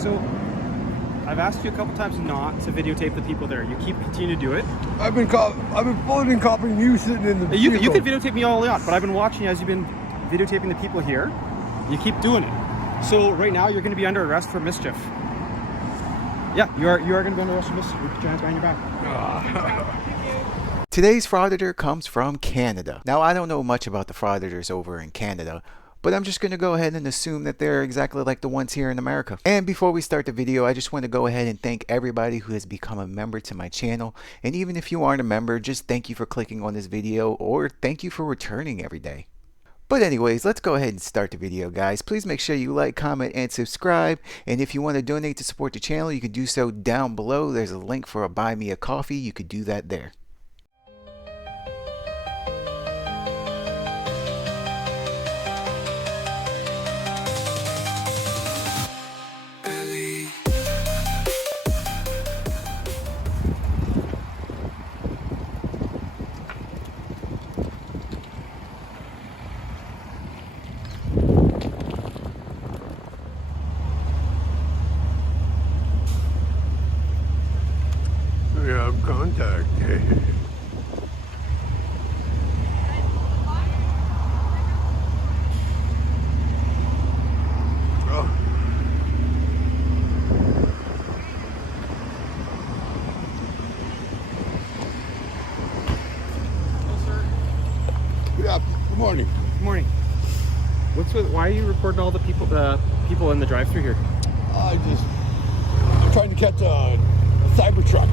So I've asked you a couple times not to videotape the people there. You continue to do it. I've been floating copying you sitting in the You can videotape me all the way, but I've been watching you as you've been videotaping the people here. You keep doing it. So right now you're going to be under arrest for mischief. Yeah, you are going to be under arrest for mischief. Put your hands behind your back. Today's Frauditor comes from Canada. Now, I don't know much about the Frauditors over in Canada, but I'm just going to go ahead and assume that they're exactly like the ones here in America. And before we start the video, I just want to go ahead and thank everybody who has become a member to my channel. And even if you aren't a member, just thank you for clicking on this video, or thank you for returning every day. But anyways, let's go ahead and start the video, guys. Please make sure you like, comment, and subscribe. And if you want to donate to support the channel, you can do so down below. There's a link for a Buy Me a Coffee. You could do that there. We have contact. Oh. Yeah, good morning. Good morning. Why are you recording all the people in the drive-thru here? I'm trying to catch a Cybertruck.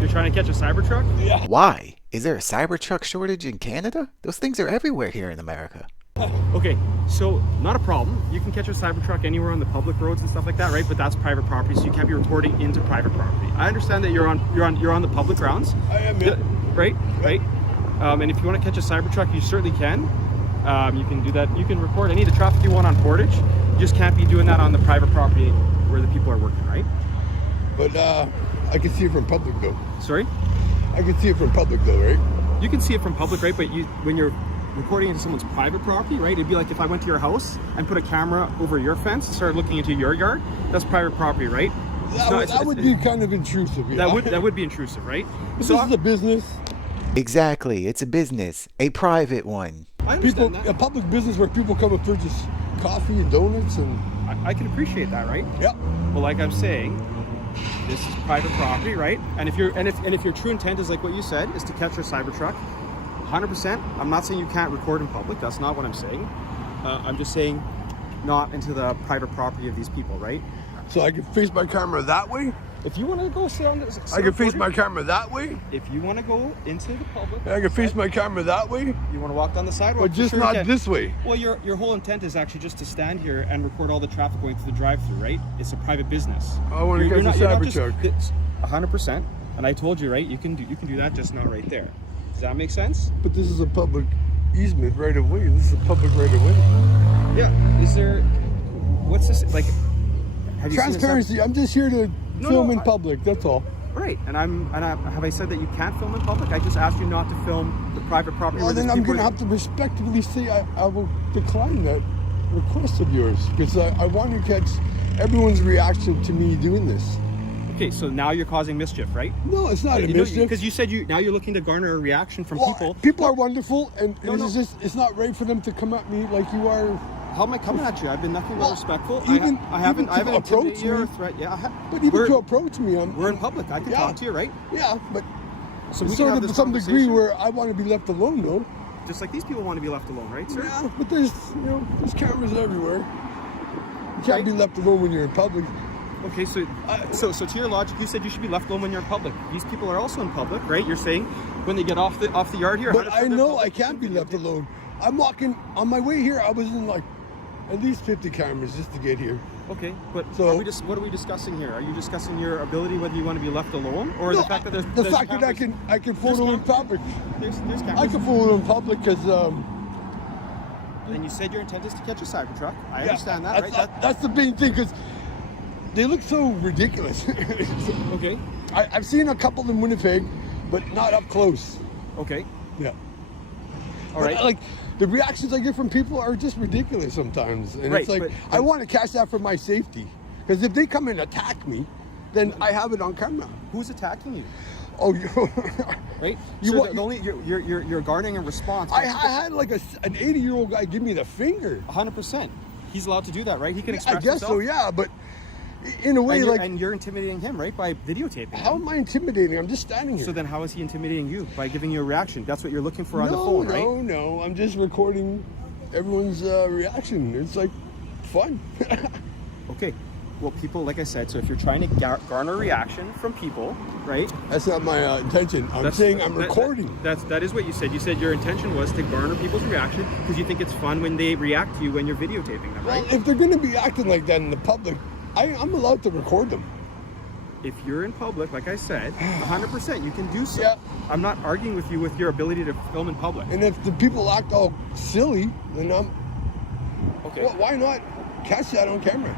You're trying to catch a Cybertruck? Yeah. Why? Is there a Cybertruck shortage in Canada? Those things are everywhere here in America. Okay, so not a problem. You can catch a Cybertruck anywhere on the public roads and stuff like that, right? But that's private property, so you can't be recording into private property. I understand that you're on the public grounds. I am, yeah. Right, right. And if you want to catch a Cybertruck, you certainly can. You can do that. You can record any of the traffic you want on Portage. You just can't be doing that on the private property where the people are working, right? But I can see it from public though. Sorry? I can see it from public though, right? You can see it from public, right? But when you're recording into someone's private property, right? It'd be like if I went to your house and put a camera over your fence and started looking into your yard. That's private property, right? That would be kind of intrusive. Yeah? That would be intrusive, right? But so this is a business. Exactly. It's a business. A private one. I understand that. A public business where people come and purchase coffee and donuts and... I can appreciate that, right? Yep. Well, like I'm saying, this is private property, right? And if your true intent is like what you said, is to catch your Cybertruck, 100%. I'm not saying you can't record in public. That's not what I'm saying. I'm just saying not into the private property of these people, right? So I can face my camera that way? If you want to go sit on this, I can face my camera that way? If you want to go into the public, I can face my camera that way? You want to walk down the sidewalk? But just not this way. Well, your whole intent is actually just to stand here and record all the traffic going through the drive-thru, right? It's a private business. I want to catch a Cybertruck. 100%. And I told you, right? You can do that, just not right there. Does that make sense? But this is a public easement right of way. This is a public right of way. Yeah. Is there? What's this like? Have you Transparency. I'm just here to film in public. That's all. Right. And have I said that you can't film in public? I just asked you not to film the private property. Well, then I'm going to have to respectfully say I will decline that request of yours because I want to catch everyone's reaction to me doing this. Okay, so now you're causing mischief, right? No, it's not a mischief. Because you said now you're looking to garner a reaction from people. People are wonderful, and it's not right for them to come at me like you are. How am I coming at you? I've been nothing but respectful. I haven't approached you or threat. Yeah, but even to approach me, we're in public. I can talk to you, right? Yeah, but so it's sort of to some degree where I want to be left alone, though. Just like these people want to be left alone, right, sir? Yeah, but there's cameras everywhere. You can't be left alone when you're in public. Okay, so to your logic, you said you should be left alone when you're in public. These people are also in public, right? You're saying when they get off the yard here. But I know I can't be left alone. I'm walking on my way here. I was in like at least 50 cameras just to get here. Okay, but so what are we discussing here? Are you discussing your ability, whether you want to be left alone, or the fact that there's the fact that I can photo in public? There's cameras. I can photo in public because. And you said your intent is to catch a Cybertruck. I understand that, right? That's the main thing because they look so ridiculous. Okay. I've seen a couple in Winnipeg, but not up close. Okay. Yeah. All right. Like the reactions I get from people are just ridiculous sometimes, and it's like I want to catch that for my safety. Because if they come and attack me, then I have it on camera. Who's attacking you? Oh, Right? You So want- the only you're garnering a response. I had like an 80-year-old guy give me the finger. 100%. He's allowed to do that, right? He can I express guess himself. so, yeah. But in a way, And like, you're intimidating him, right? By videotaping how him. am I intimidating? I'm just standing here. So then how is he intimidating you? By giving you a reaction. That's what you're looking for on the phone, right? No. I'm just recording everyone's reaction. It's like fun. Okay. Well, people, like I said, so if you're trying to garner reaction from people, right? That's not my intention. I'm saying I'm recording. That is what you said. You said your intention was to garner people's reaction because you think it's fun when they react to you when you're videotaping them, right? Well, if they're going to be acting like that in the public, I'm allowed to record them. If you're in public, like I said, 100% you can do so. Yeah. I'm not arguing with you with your ability to film in public. And if the people act all silly, then Okay. well, why not catch that on camera?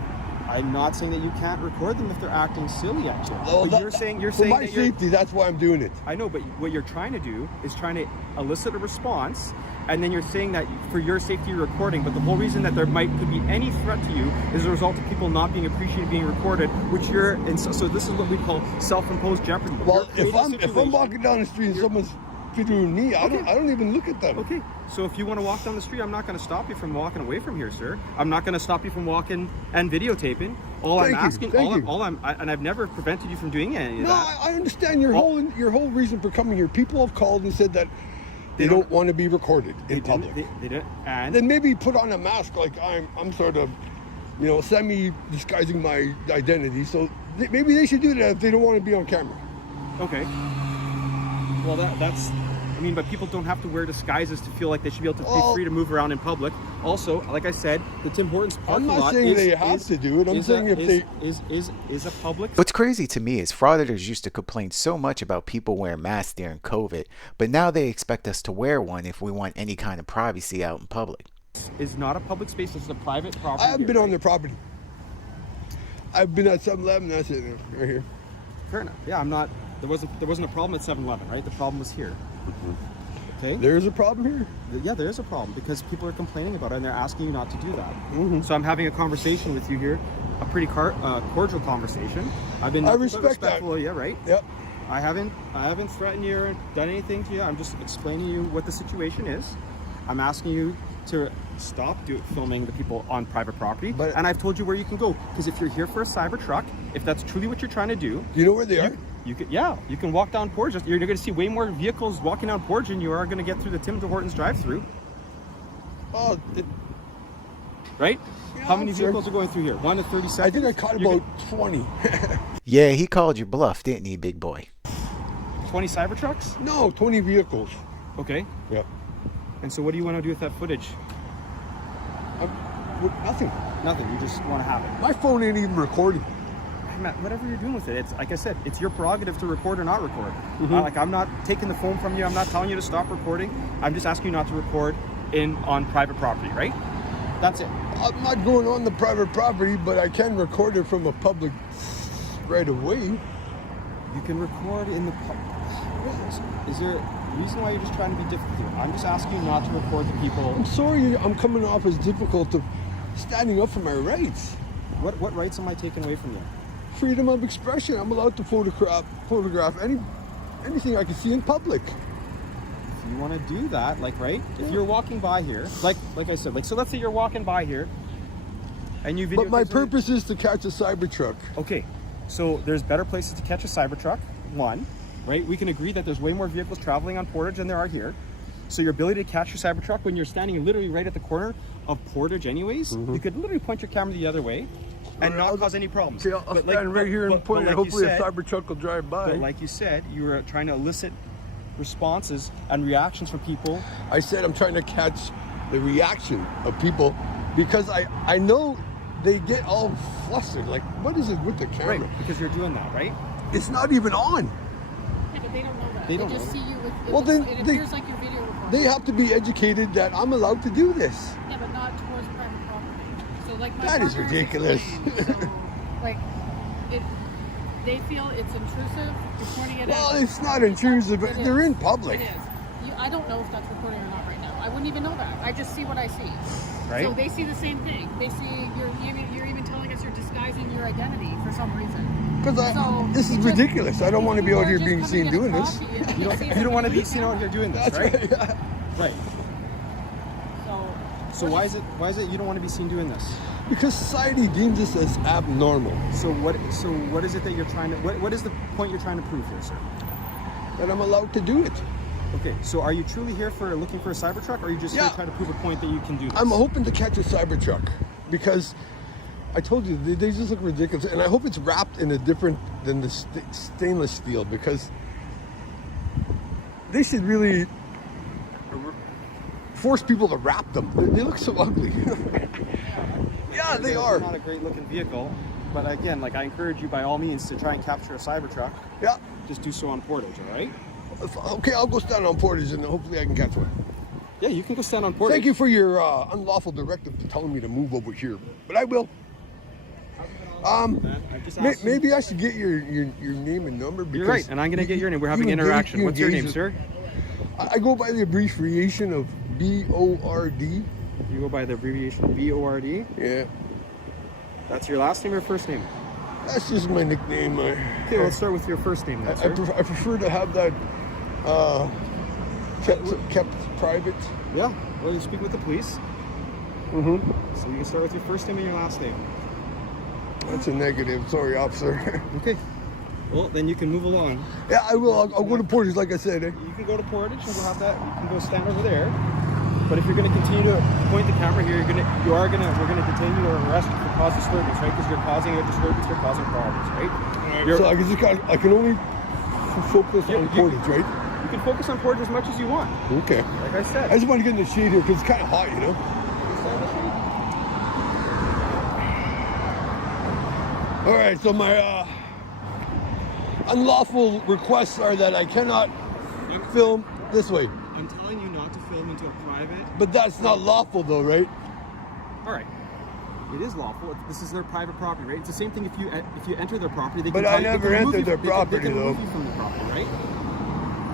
I'm not saying that you can't record them if they're acting silly at you. Well, But you're saying for my that you're, safety, that's why I'm doing it. I know, but what you're trying to do is trying to elicit a response, and then you're saying that for your safety you're recording, but the whole reason that there could be any threat to you is a result of people not being appreciated being recorded, which you're in. So this is what we call self-imposed jeopardy. Well, You're if creating a I'm situation- walking down the street and someone's videoing me, I don't even look at them. Okay, so if you want to walk down the street, I'm not going to stop you from walking away from here, sir. I'm not going to stop you from walking and videotaping. All I'm asking, and I've never prevented you from doing any of No, that. I understand your whole reason for coming here. People have called and said that they don't want to be recorded in public. They didn't, and Then maybe put on a mask like I'm sort of, semi disguising my identity. So maybe they should do that if they don't want to be on camera. okay. Well, that's. I mean, but people don't have to wear disguises to feel like they should be able to be free to move around in public. Also, like I said, the Tim Hortons parking lot I'm not saying they have to do it. I'm saying if they is a public. What's crazy to me is frauditors used to complain so much about people wearing masks during COVID, but now they expect us to wear one if we want any kind of privacy out in public. Is not a public space. It's a private property. I haven't been on their property. I've been at 7-Eleven. That's it, right here. Fair enough. Yeah, I'm not. There wasn't a problem at 7-Eleven, right? The problem was here. Okay. There's a problem here. Yeah, there is a problem because people are complaining about it and they're asking you not to do that. So I'm having a conversation with you here, a pretty cordial conversation. I've been I respect respectful that. of you, right? Yep. I haven't threatened you or done anything to you. I'm just explaining to you what the situation is. I'm asking you to stop filming the people on private property. And I've told you where you can go because if you're here for a cyber truck, if that's truly what you're trying to do, Do you know where they are? you can walk down Portage. You're going to see way more vehicles walking down Portage than you are going to get through the Tim Hortons drive-through. Oh, Right? Yeah, How many sure. vehicles are going through here? 1 to 30 seconds? I think I caught You about 20. Yeah, he called you bluff, didn't he, big boy? 20 Cybertrucks? No, 20 vehicles. Okay. Yeah. And so what do you want to do with that footage? Nothing. Nothing. You just want to have it. My phone ain't even recording. Matt, whatever you're doing with it, it's like I said, it's your prerogative to record or not record. Like I'm not taking the phone from you. I'm not telling you to stop recording. I'm just asking you not to record on private property, right? That's it. I'm not going on the private property, but I can record it from a public right away. You can record in the public. Is there a reason why you're just trying to be difficult here? I'm just asking you not to record the people. I'm sorry I'm coming off as difficult of standing up for my rights. What rights am I taking away from you? Freedom of expression. I'm allowed to photograph anything I can see in public. If you want to do that, like, right? If you're walking by here, like I said, like, so let's say you're walking by here and you video. But my purpose is to catch a Cybertruck. Okay, so there's better places to catch a Cybertruck, one, right? We can agree that there's way more vehicles traveling on Portage than there are here. So your ability to catch your Cybertruck when you're standing literally right at the corner of Portage anyways, you could literally point your camera the other way and not cause any problems. Okay, I'll stand right here and point it. Hopefully a Cybertruck will drive by. But like you said, you were trying to elicit responses and reactions from people. I said I'm trying to catch the reaction of people because I know they get all flustered. Like, what is it with the camera? Right, because you're doing that, right? It's not even on. Yeah, but they don't know that. They They, don't just know. see you with. Well, then it they- appears like your video recording. They have to be educated that I'm allowed to do this. Yeah, but not towards private property. So like my That is partner ridiculous. explained, so, like, they feel it's intrusive. Recording it. Well, as- it's not intrusive. It They're is. in public. It is. I don't know if that's recording or not right now. I wouldn't even know that. I just see what I see. right? So they see the same thing. They see you're even telling us you're disguising your identity for some reason. Because So this is it just- ridiculous. I don't want to be you out are here just being coming seen to get a doing this. coffee and You don't, see you don't want to somebody be seen out here doing this, That's right? right. Right. So So why is it you don't want to be seen doing this? Because society deems this as abnormal. So what is it that you're trying to what is the point you're trying to prove here, sir? That I'm allowed to do it. Okay, so are you truly here for looking for a Cybertruck, or are you just here Yeah. to try to prove a point that you can do this? I'm hoping to catch a Cybertruck because I told you they just look ridiculous, and I hope it's wrapped in a different than the stainless steel, because they should really force people to wrap them. They look so ugly. Yeah, they are. Not a great looking vehicle, but again, like I encourage you by all means to try and capture a Cybertruck. Yeah. Just do so on Portage, all right? Okay, I'll go stand on Portage and hopefully I can catch one. Yeah, you can go stand on Portage. Thank you for your unlawful directive to telling me to move over here, but I will. Man, I just asked you- Maybe I should get your name and number. Because You're right, and I'm gonna get your name. We're having you interaction. What's your name, engage- sir? I go by the abbreviation of BORD. You go by the abbreviation BORD. Yeah, That's your last name or first name? that's just my nickname. Okay, let's start with your first name then, sir. I prefer to have that kept private. Yeah, well, you speak with the police. Mm-hmm. So you can start with your first name and your last name. That's a negative. Sorry, officer. Okay. Well, then you can move along. Yeah, I will. I'll go to Portage, like I said. Eh? You can go to Portage and we'll have that. You can go stand over there. But if you're going to continue to point the camera here, we're going to detain you or arrest you for cause disturbance, right? Because you're causing a disturbance, you're causing problems, right? So I can only focus on Portage, right? You can focus on Portage as much as you want. Okay. Like I said. I just want to get in the shade here because it's kind of hot, you know. All right, so my unlawful requests are that I cannot film this way, I'm telling you not to film into a private. but that's not lawful though, right? All right. It is lawful. This is their private property, right? It's the same thing if you enter their property. They But can I tell you- they never can remove entered you- their they can- property, they can though. remove you from the property, right?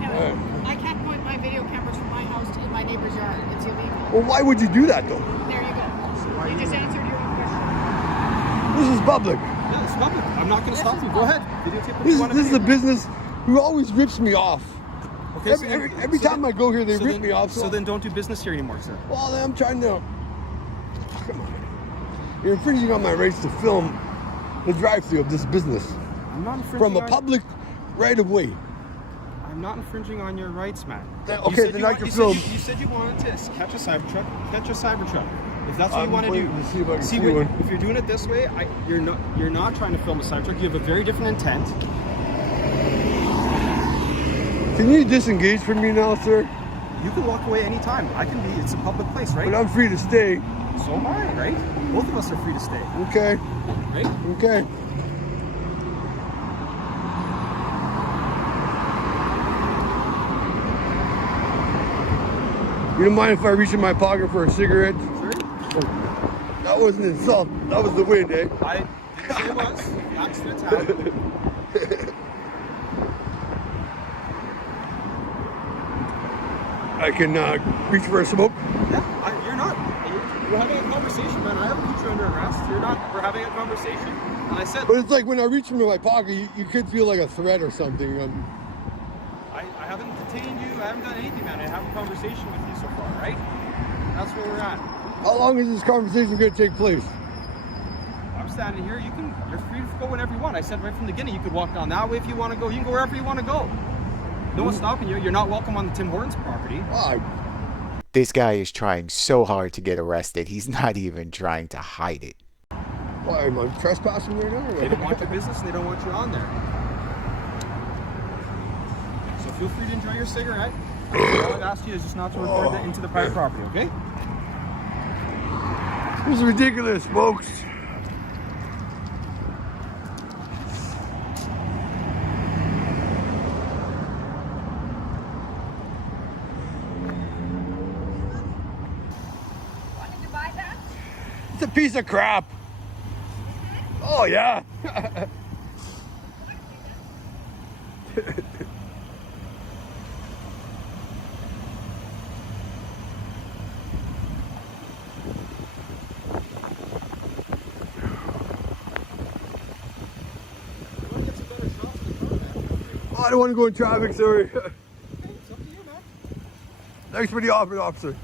yeah, I can't point my video cameras from my house to my neighbor's yard. It's illegal. Well, why would you do that though? There you go. You just answered your own question. This is public. Yeah, it's public. I'm not going to stop you. Go ahead. Videotape what you want to This is a video. business who always rips me off. Okay, so Every so time then- I go here, they so rip then- me off. So then don't do business here anymore, sir. Well, then I'm trying to. Come on. You're infringing on my rights to film the drive-through of this business I'm not infringing from a on- public right of way. I'm not infringing on your rights, man. Then- You okay, said then you I want- can you film. Said you said you wanted to catch a Cybertruck. Catch a Cybertruck. If that's what I'm you want to do. waiting to see if I can see when- one. if you're doing it this way, you're not trying to film a Cybertruck. You have a very different intent. Can you disengage from me now, sir? You can walk away anytime. I can be. It's a public place, right? But I'm free to stay. So am I, right? Both of us are free to stay, Okay. right? Okay. You don't mind if I reach in my pocket for a cigarette? Sir? That wasn't an insult. That was the wind, eh? I didn't say it was. Accidents happen. I can reach for a smoke. Yeah, you're not. We're having a conversation, man. I haven't put you under arrest. You're not. We're having a conversation. And I said, But it's like when I reach into my pocket, you could feel like a threat or something. I haven't detained you. I haven't done anything, man. I have a conversation with you so far, right? That's where we're at. How long is this conversation going to take place? I'm standing here. You're free to go whenever you want. I said right from the beginning, you could walk down that way if you want to go. You can go wherever you want to go. No one's stopping you. You're not welcome on the Tim Hortons property. Why? This guy is trying so hard to get arrested, he's not even trying to hide it. Why am I trespassing right now? They don't want your business and they don't want you on there. So feel free to enjoy your cigarette. All I've asked you is just not to record that into the private property, okay? This is ridiculous, folks. Wanted to buy that? It's a piece of crap. Oh, yeah. I don't want to go in traffic, sorry. It's up to you, man. Thanks for the offer, officer.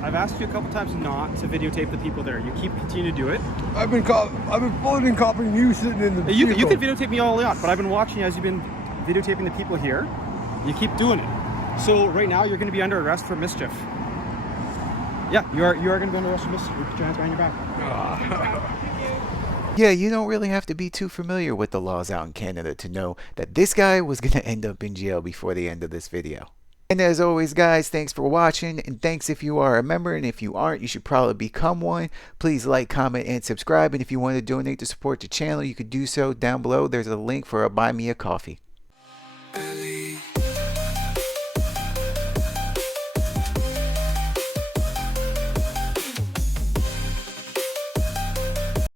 I've asked you a couple times not to videotape the people there. You continue to do it. I've been following and copying you sitting in the You vehicle. can videotape me all you want, but I've been watching you as you've been videotaping the people here. You keep doing it. So right now you're going to be under arrest for mischief. Yeah, you are going to be under arrest for mischief. Put your hands behind your back. Yeah, you don't really have to be too familiar with the laws out in Canada to know that this guy was going to end up in jail before the end of this video. And as always, guys, thanks for watching, and thanks if you are a member, and if you aren't, you should probably become one. Please like, comment, and subscribe, and if you want to donate to support the channel, you could do so down below. There's a link for a Buy Me a Coffee.